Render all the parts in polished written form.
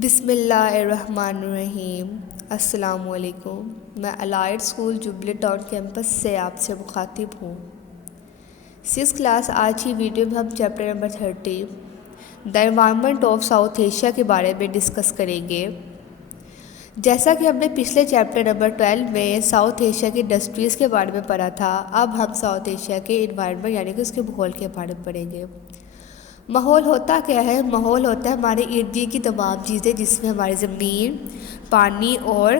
बिस्मिल्लाहिर्रहमानिर्रहीम। अस्सलामुअलैकुम। मैं allied school jubilee town campus से आपसे मुखातिब हूँ। 6th class. आज की वीडियो में हम chapter number 30 the environment of south Asia के बारे में डिस्कस करेंगे। जैसा कि हमने पिछले चैप्टर नंबर 12 में साउथ एशिया की इंडस्ट्रीज़ के बारे में पढ़ा था, अब हम साउथ एशिया के इन्वायरमेंट यानी कि उसके माहौल के बारे में पढ़ेंगे। माहौल होता क्या है? माहौल होता है हमारे इर्द गिर्द की तमाम चीज़ें, जिसमें हमारी ज़मीन, पानी और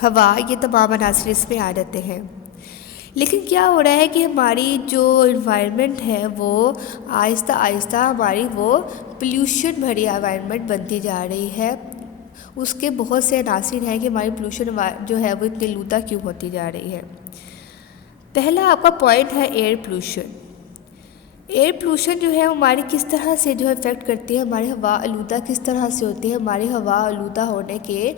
हवा, ये तमाम अनासर इसमें आ जाते हैं। लेकिन क्या हो रहा है कि हमारी जो इन्वायरमेंट है वो आहिस्ता आहिस्ता हमारी वो पोल्यूशन भरी इन्वायरमेंट बनती जा रही है। उसके बहुत से अनासर हैं कि हमारी पोल्यूशन जो है वो इतनी आलूदा क्यों होती जा रही है। पहला आपका पॉइंट है एयर पोल्यूशन। एयर पोल्यूशन जो है हमारी किस तरह से जो है इफ़ेक्ट करती है, हमारी हवा आलूदा किस तरह से होती है। हमारी हवा आलूदा होने के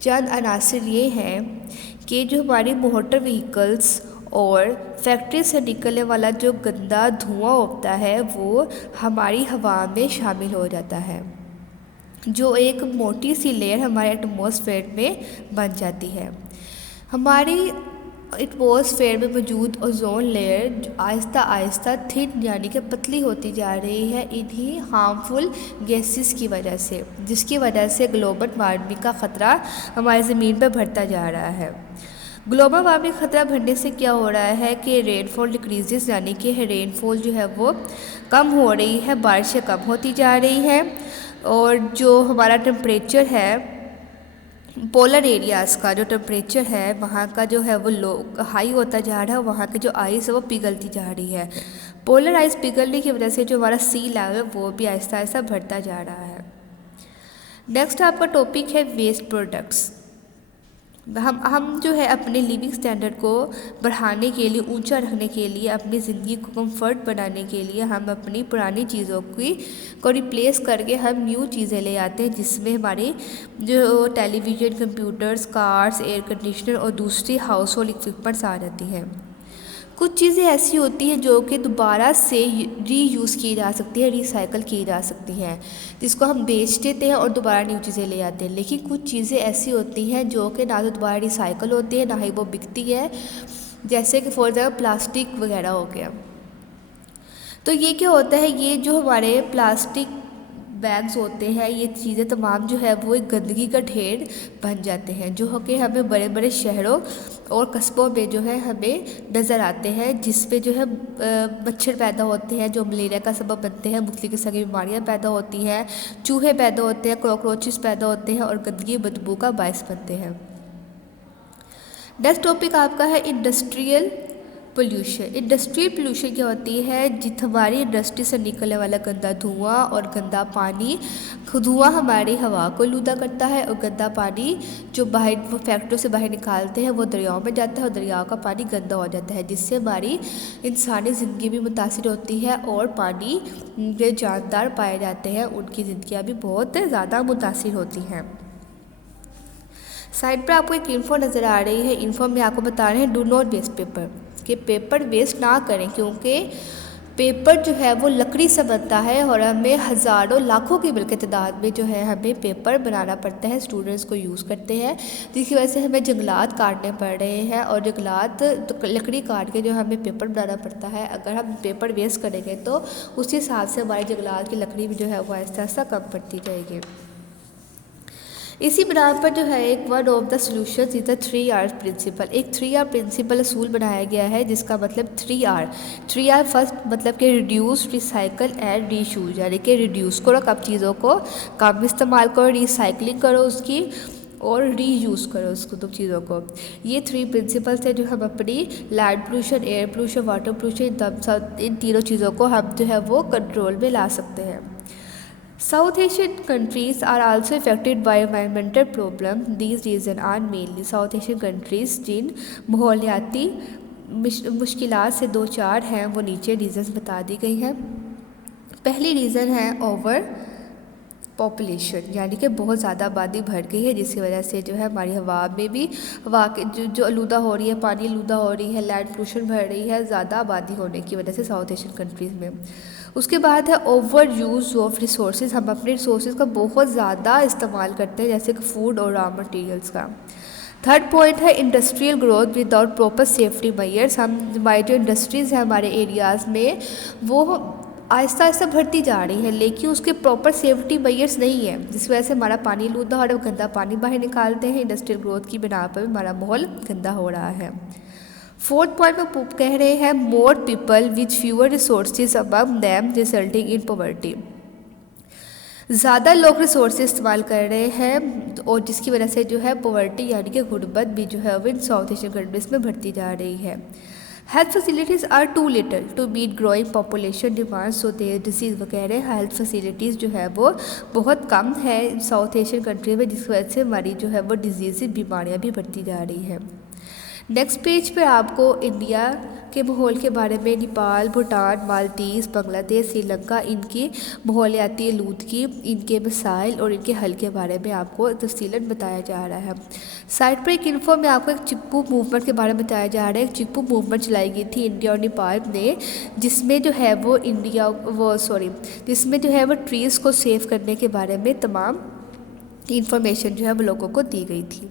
चंद अनासर ये हैं कि जो हमारी मोटर व्हीकल्स और फैक्ट्री से निकलने वाला जो गंदा धुआं होता है वो हमारी हवा में शामिल हो जाता है, जो एक मोटी सी लेयर हमारे एटमॉस्फेयर में बन जाती है। हमारी एटमॉस्फेयर में मौजूद ozone layer Aahista Aahista thin यानी कि पतली होती जा रही है इन्हीं हार्मफुल गैसेस की वजह से, जिसकी वजह से ग्लोबल वार्मिंग का ख़तरा हमारी ज़मीन पर बढ़ता जा रहा है। ग्लोबल वार्मिंग ख़तरा बढ़ने से क्या हो रहा है कि रेनफॉल डिक्रीजेस यानी कि रेनफॉल जो है वो कम हो रही है, बारिशें कम होती जा रही हैं और जो हमारा टेम्परेचर है, पोलर एरियाज़ का जो टेम्परेचर है वहाँ का जो है वो लो हाई होता जा रहा है। वहाँ की जो आइस है वो पिघलती जा रही है। पोलर आइस पिघलने की वजह से जो हमारा सी लेवल है वो भी आहिस्ता आहिस्ता बढ़ता जा रहा है। नेक्स्ट आपका टॉपिक है वेस्ट प्रोडक्ट्स। हम जो है अपने लिविंग स्टैंडर्ड को बढ़ाने के लिए, ऊंचा रखने के लिए, अपनी ज़िंदगी को कंफर्ट बनाने के लिए हम अपनी पुरानी चीज़ों को रिप्लेस करके हम न्यू चीज़ें ले आते हैं, जिसमें हमारी जो television, computers, cars, air conditioner और दूसरी हाउस होल्ड इक्विपमेंट्स आ जाती हैं। कुछ चीज़ें ऐसी होती हैं जो कि दोबारा से रीयूज़ की जा सकती है, रिसाइकल की जा सकती हैं, जिसको हम बेच देते हैं और दोबारा न्यू चीज़ें ले आते हैं। लेकिन कुछ चीज़ें ऐसी होती हैं जो कि ना तो दोबारा रिसाइकल होती है, ना ही वो बिकती है, जैसे कि फॉर एग्जाम्पल प्लास्टिक वगैरह हो गया। तो ये क्या होता है, ये जो हमारे प्लास्टिक बैग्स होते हैं, ये चीज़ें तमाम जो है वो एक गंदगी का ढेर बन जाते हैं, जो कि हमें बड़े बड़े शहरों और कस्बों में जो है हमें नज़र आते हैं, जिस पे जो है मच्छर पैदा होते हैं जो मलेरिया का सबब बनते हैं, मुख्तलिफ किस्म की बीमारियाँ पैदा होती हैं, चूहे पैदा होते हैं, कॉकरोचेस पैदा होते हैं और गंदगी बदबू का बायस बनते हैं। नेक्स्ट टॉपिक आपका है इंडस्ट्रियल पोल्यूशन। इंडस्ट्रियल पोल्यूशन क्या होती है? हमारी इंडस्ट्री से निकलने वाला गंदा धुआं और गंदा पानी। धुआं हमारी हवा को आलूदा करता है और गंदा पानी जो बाहर वो फैक्ट्रियों से बाहर निकालते हैं वो दरियाओं में जाता है और दरियाओं का पानी गंदा हो जाता है, जिससे हमारी इंसानी ज़िंदगी भी मुतासिर होती है और पानी के जानदार पाए जाते हैं उनकी ज़िंदगियाँ भी बहुत ज़्यादा मुतासिर होती हैं। साइड पर आपको एक इन्फो नज़र आ रही है। इन्फो में आपको बता रहे हैं डू नॉट वेस्ट पेपर, कि पेपर वेस्ट ना करें, क्योंकि पेपर जो है वो लकड़ी से बनता है और हमें हज़ारों लाखों की बल्कि तादाद में जो है हमें पेपर बनाना पड़ता है, स्टूडेंट्स को यूज़ करते हैं, जिसकी वजह से हमें जंगलात काटने पड़ रहे हैं और जंगलात तो लकड़ी काट के जो हमें पेपर बनाना पड़ता है। अगर हम पेपर वेस्ट करेंगे तो उसी हिसाब से हमारे जंगलात की लकड़ी भी जो है वो आहिस्ता आहिस्ता कम पड़ती जाएगी। इसी बिना पर जो है एक one of the solution is the 3R principle. एक 3R प्रिंसिपल असूल बनाया गया है, जिसका मतलब 3R फर्स्ट मतलब कि रिड्यूस, रिसाइकल एंड रीयूज, यानी कि रिड्यूस करो कब चीज़ों को, कम इस्तेमाल करो, रिसाइकलिंग करो उसकी और रीयूज़ करो उसको, दो चीज़ों को। ये 3 प्रिंसिपल्स हैं जो हम अपनी land pollution, air pollution, water pollution, इन तीनों चीज़ों को हम जो है वो कंट्रोल में ला सकते हैं। South Asian countries are also affected by environmental problem. These reasons are mainly South Asian countries जिन माहौलियाती मुश्किलात से दो चार हैं, वो नीचे रीज़न्स बता दी गई हैं। पहली रीज़न है ओवर पॉपुलेशन, यानी कि बहुत ज़्यादा आबादी बढ़ गई है, जिसकी वजह से जो है हमारी हवा में भी हवा के जो आलूदा हो रही है, पानी आलूदा हो रही है, लैंड पोल्यूशन बढ़ रही है ज़्यादा आबादी होने की वजह से साउथ एशियन कंट्रीज़ में। उसके बाद है ओवर यूज़ ऑफ रिसोर्सेज, हम अपने रिसोर्सेज का बहुत ज़्यादा इस्तेमाल करते हैं जैसे कि फूड और रॉ मटेरियल्स का। थर्ड पॉइंट है industrial growth without proper safety measures, हम हमारी जो इंडस्ट्रीज़ हैं हमारे एरियाज़ में वो आहिस्ता आहिस्ता बढ़ती जा रही है लेकिन उसके प्रॉपर सेफ्टी मेजर्स नहीं है, जिस वजह से हमारा पानी लूधा और गंदा पानी बाहर निकालते हैं। इंडस्ट्रियल ग्रोथ की बिना पर हमारा माहौल गंदा हो रहा है। फोर्थ पॉइंट में कह रहे हैं more people with fewer resources above them resulting in poverty, ज़्यादा लोग रिसोर्स इस्तेमाल कर रहे हैं और जिसकी वजह से जो है पॉवर्टी यानी कि गुर्बत भी जो है वो इन साउथ एशियन कंट्रीज़ में बढ़ती जा रही है। Health facilities are too little to meet growing population demand, so they disease वगैरह हेल्थ फैसिलिटीज़ जो है वो बहुत कम है साउथ एशियन कंट्री में, जिस वजह से हमारी जो है वो डिजीज़ बीमारियाँ भी बढ़ती जा रही है। नेक्स्ट पेज पे आपको इंडिया के माहौल के बारे में नेपाल, भूटान, मालदीव, बांग्लादेश, श्रीलंका, इनकी माहौलियाती आलूदगी, इनके मसाइल और इनके हल के बारे में आपको तफसीलन बताया जा रहा है। साइड पर एक इन्फो में आपको एक चिप्पू मूवमेंट के बारे में बताया जा रहा है। एक चिप्पू मूवमेंट चलाई गई थी इंडिया और नेपाल ने, जिसमें जो है वो जिसमें जो है वो ट्रीज़ को सेव करने के बारे में तमाम इंफॉर्मेशन जो है वो लोगों को दी गई थी।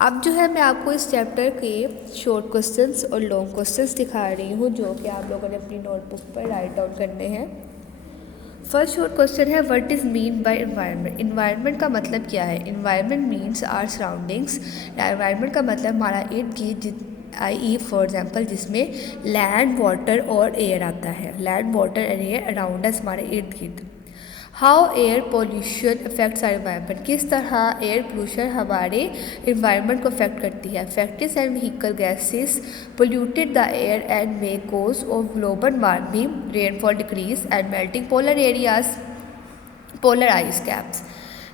अब जो है मैं आपको इस चैप्टर के शॉर्ट क्वेश्चंस और लॉन्ग क्वेश्चंस दिखा रही हूँ जो कि आप लोगों ने अपनी नोटबुक पर राइट डाउन करने हैं। फर्स्ट शॉर्ट क्वेश्चन है what is mean by environment, environment का मतलब क्या है। Environment means our surroundings, environment का मतलब हमारा इर्द गिर्द आई फॉर एग्जाम्पल जिसमें लैंड, वाटर और एयर आता है। Land, water and air around us, हमारे इर्द गिर्द। How air pollution affects our environment, किस तरह एयर पोल्यूशन हमारे एनवायरनमेंट को अफेक्ट करती है। Factories and vehicle gases polluted the air and may cause of global warming, rainfall decrease and melting polar areas, polar ice caps,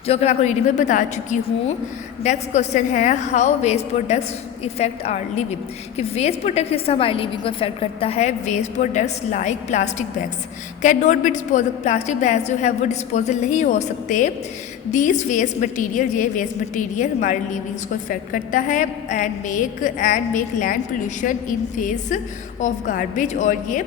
जो कि मैं आपको रीडिंग में बता चुकी हूँ। नेक्स्ट क्वेश्चन है how waste products effect our living, कि वेस्ट प्रोडक्ट्स किस हमारी लिविंग को इफेक्ट करता है। Waste products like plastic bags can not be disposal, plastic bags जो है वो डिस्पोजल नहीं हो सकते। दीज वेस्ट मटीरियल, ये वेस्ट मटीरियल हमारे लिविंग्स को इफेक्ट करता है। And make land pollution in face of garbage, और ये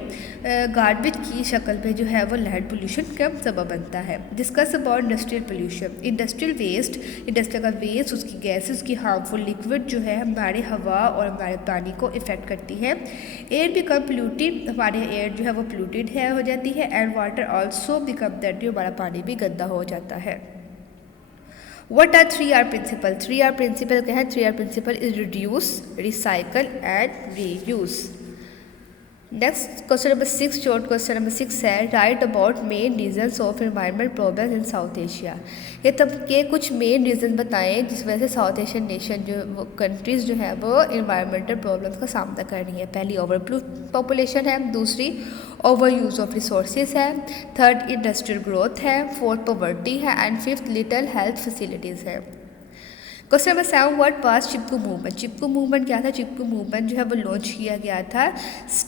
गार्बेज की शक्ल में जो है वो लैंड पोल्यूशन का सबब बनता है। Discuss about industrial pollution, industrial waste, industry का वेस्ट, उसकी गैसेस, उसकी हार्मफुल लिक्विड जो है हमारे हवा और हमारे पानी को इफेक्ट करती है। एयर बिकम पोल्यूटेड, हमारे एयर जो है वो पोल्यूटेड है हो जाती है। And water also become dirty, हमारा पानी भी गंदा हो जाता है। What are 3R principle? 3R principle क्या है? 3R principle is reduce, recycle and reuse. Next question number 6, short question number 6 है write about main reasons of environment problem in South Asia. ये तब के कुछ मेन रीज़न बताएं जिस वजह से साउथ एशियन नेशन जो कंट्रीज़ जो है वो एनवायरमेंटल प्रॉब्लम्स का सामना कर रही है। पहली ओवर पॉपुलेशन है, दूसरी ओवर यूज़ ऑफ रिसोर्सेज है, थर्ड इंडस्ट्रियल ग्रोथ है, फोर्थ पॉवर्टी है and fifth little health facilities है। Question number 7 what was Chipko movement, Chipko movement क्या था। चिपकू मूवमेंट जो है वो लॉन्च किया गया था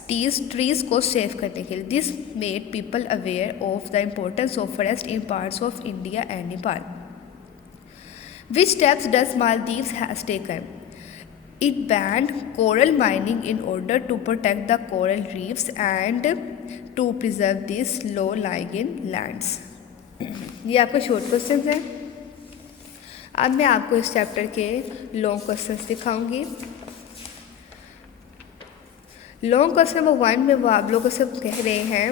ट्रीज़ को सेव करने के लिए। This made people aware of the importance of forest in parts of India and Nepal. Which steps does Maldives has taken, it banned coral mining in order to protect the coral reefs and to preserve this low lying in lands. ये आपके short question हैं। अब मैं आपको इस chapter के long questions दिखाऊंगी। Long question number 1 में वो आप लोगों से कह रहे हैं,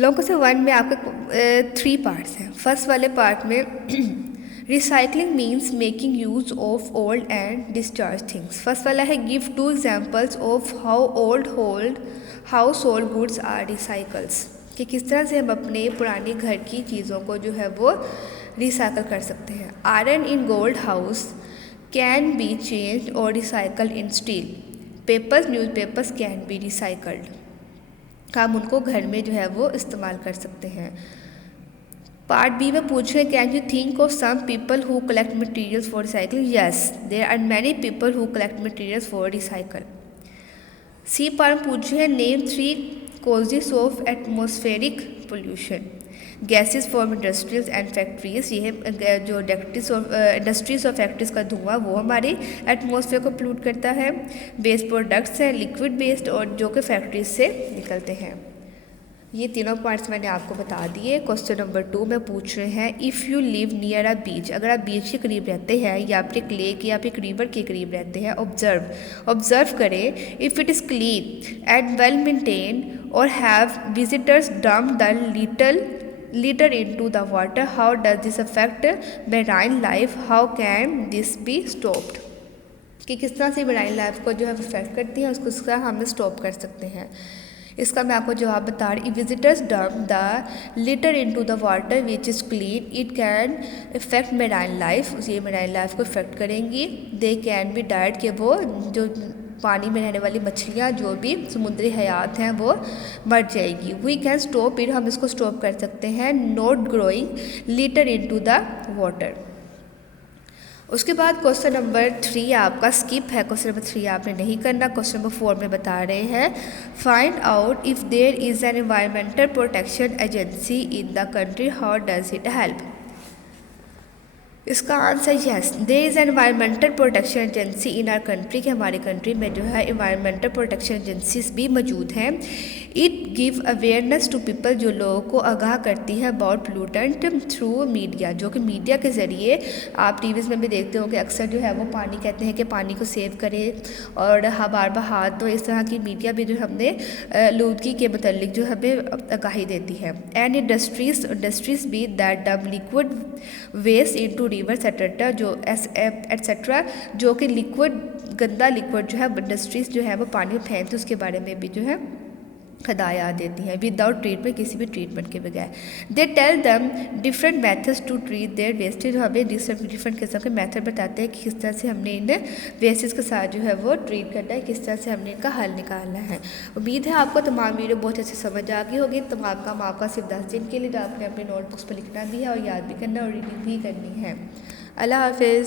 लॉन्ग क्वेश्चन 1 में आपके 3 पार्ट्स हैं। फर्स्ट वाले पार्ट में recycling means making use of old and discharge things. First वाला है give 2 examples of how old household goods are recycles, कि किस तरह से हम अपने पुराने घर की चीज़ों को जो है वो रिसाइकल कर सकते हैं। Iron in gold house can be change और recycled in steel. Papers, newspapers can be recycled, हम उनको घर में जो है वो इस्तेमाल कर सकते हैं। पार्ट बी में पूछे can you think of some people who collect materials for recycling. Yes, there are many people who collect materials for recycle. C part पूछे है name 3 causes of atmospheric pollution. Gases from industries and factories, ये जो industries और factories का धुआं वो हमारे atmosphere को पोल्यूट करता है। वेस्ट प्रोडक्ट्स हैं लिक्विड वेस्ट और जो कि फैक्ट्रीज से निकलते हैं। ये तीनों पॉइंट्स मैंने आपको बता दिए। क्वेश्चन नंबर 2 में पूछ रहे हैं, if you live near a beach, अगर आप बीच के करीब रहते हैं या आप एक लेक या आप एक रिवर के करीब रहते हैं, ऑब्जर्व करें, if it is clean and well maintain और have visitors dump the litter into the water, how does this affect marine life, how can this be stopped, कि किस तरह से मराइन लाइफ को जो है अफेक्ट करती है, उसको उसका हम स्टॉप कर सकते हैं। इसका मैं आपको जवाब बता रही, visitors dump the litter into the water which is clean, it can effect marine life, ये मराइन लाइफ को इफेक्ट करेंगी। दे कैन बी डाइड, कि वो जो पानी में रहने वाली मछलियाँ जो भी समुद्री हयात हैं वो मर जाएगी। वी कैन स्टॉप इट, हम इसको स्टॉप कर सकते हैं, not growing litre into the water. उसके बाद क्वेश्चन नंबर 3 आपका स्किप है, क्वेश्चन नंबर 3 आपने नहीं करना। क्वेश्चन नंबर 4 में बता रहे हैं, find out if there is an environmental protection agency in the country, how does it help. इसका answer yes, there is environmental protection agency in our country, कि हमारी कंट्री में जो है एनवायरमेंटल प्रोटेक्शन एजेंसीज भी मौजूद हैं। It give awareness to people, जो लोगों को आगाह करती है अबाउट पोल्यूटेंट थ्रू मीडिया, जो कि मीडिया के ज़रिए आप टीवीज़ में भी देखते हो कि अक्सर जो है वो पानी कहते हैं कि पानी को सेव करें और बार बार हाथ, तो इस तरह की मीडिया भी जो हमने आलूदगी के मतलब जो हमें आगाही देती है। एंड इंडस्ट्रीज भी that dump liquid waste into river cetera, जो एटसेट्रा, जो कि लिक्विड गंदा लिक्विड जो है इंडस्ट्रीज जो है वो पानी में फेंकती, उसके बारे में भी जो है हदायत देती हैं, विदाउट ट्रीटमेंट, किसी भी ट्रीटमेंट के बगैर। They tell them different methods to treat their wastage, हमें डिफरेंट किस्म के मेथड बताते हैं कि किस तरह से हमने इन वेस्टेज के साथ जो है वो ट्रीट करना है, किस तरह से हमने इनका हल निकालना है। उम्मीद है आपको तमाम वीडियो बहुत अच्छे समझ आ गई होगी। तमाम काम आपका सिर्फ 10 दिन के लिए, जो आपने अपने नोटबुक्स पर लिखना भी है और याद भी करना और रीडिंग भी करनी है। अल्लाह हाफिज़।